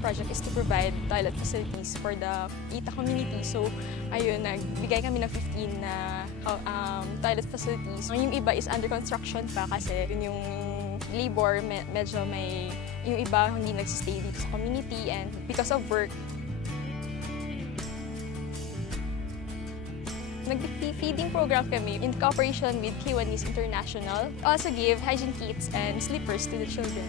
project is to provide toilet facilities for the Ita community. So, ayun, nagbigay kami ng 15 na toilet facilities. Yung iba is under construction pa kasi yun yung labor, medyo may, yung iba hindi nagsistay dito sa community and because of work, nag-feeding program kami in cooperation with Kiwanis International. Also give hygiene kits and slippers to the children.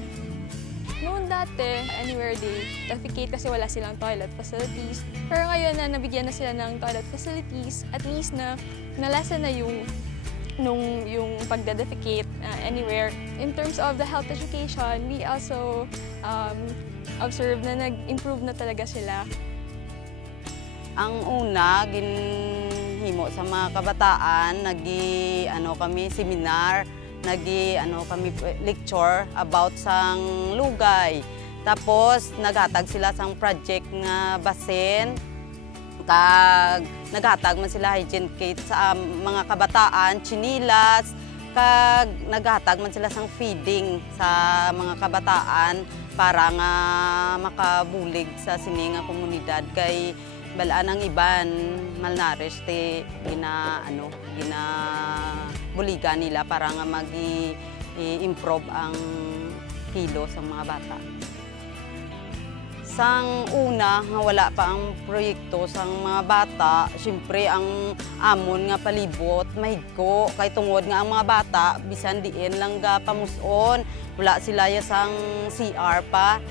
Noon dati, anywhere they defecate kasi wala silang toilet facilities. Pero ngayon na nabigyan na sila ng toilet facilities, at least na nalasa na yung pagda-defecate anywhere. In terms of the health education, we also observe na nag-improve na talaga sila. Ang una, ginhimo sa mga kabataan, kami seminar, kami lecture about sang lugay. Tapos naghatag sila sang project nga basin, kag naghatag man sila hygiene kit sa mga kabataan, chinilas, kag naghatag man sila sang feeding sa mga kabataan para nga makabulig sa sini nga komunidad kay balaan ang iban malnourished buligan nila para nga mag-improve ang kilo sa mga bata. Sang una nga wala pa ang proyekto sang mga bata, siyempre ang amon nga palibot mahigko kay tungod nga ang mga bata bisan diin lang ga pamuson, wala sila ya sang CR pa.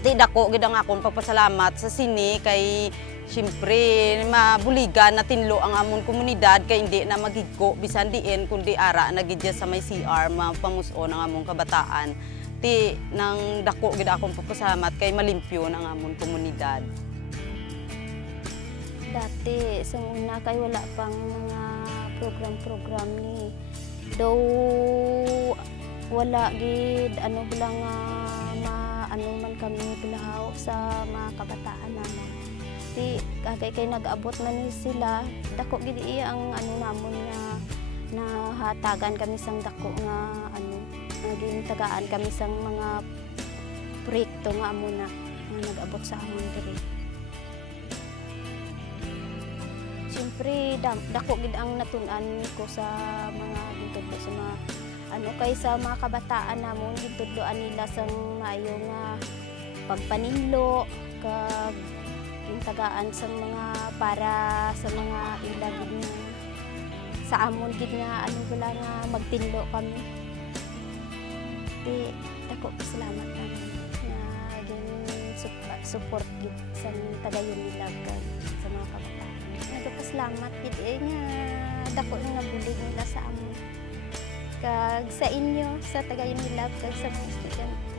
Di dako gid ang akong pagpasalamat sa sini kay siyempre mabuligan na tinlo ang amon komunidad kay hindi na magigko bisan diin kundi ara na gid sa may CR mapamuson ang among kabataan. Ti nang dako gid akong pagpasalamat kay malimpyo ang amon komunidad. Dati sa una kay wala pang mga program ni daw wala gid bilang man kami pulahaw sa mga kabataan naman. Di kay nag-abot man ni sila, dako gid iya ang namon nga nahatagan kami sang dako nga naging tagaan kami sang mga proyekto nga amo na nag-abot sa amon diri. Siyempre dako gid ang natun-an ko sa mga gintudlo sa mga kay sa mga kabataan namon gintudloan nila sang maayo nga pagpaninlo kag yung tagaan sa mga para sa mga ilag nga sa amon gid nga wala nga magtinlo kami. Di dako pasalamat naman nga support gid sa tagayon nila kag sa mga kabataan. Nagpasalamat gid nga dako nga nabulig nila sa amon kag sa inyo sa tagayon nila kag sa mga estudyante.